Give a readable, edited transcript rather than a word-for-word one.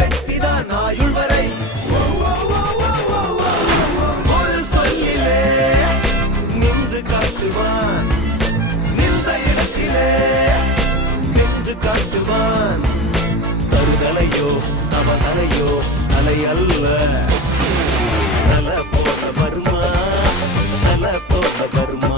வெற்றிதான் ஆயுள் வரை. ஒரு சொல்லிலே நின்று காட்டுவான், நின்ற இடத்திலே நின்று காட்டுவான். தருதலையோ தவதலையோ தலை அல்ல, தல போல வருமா, தல போல வருமா.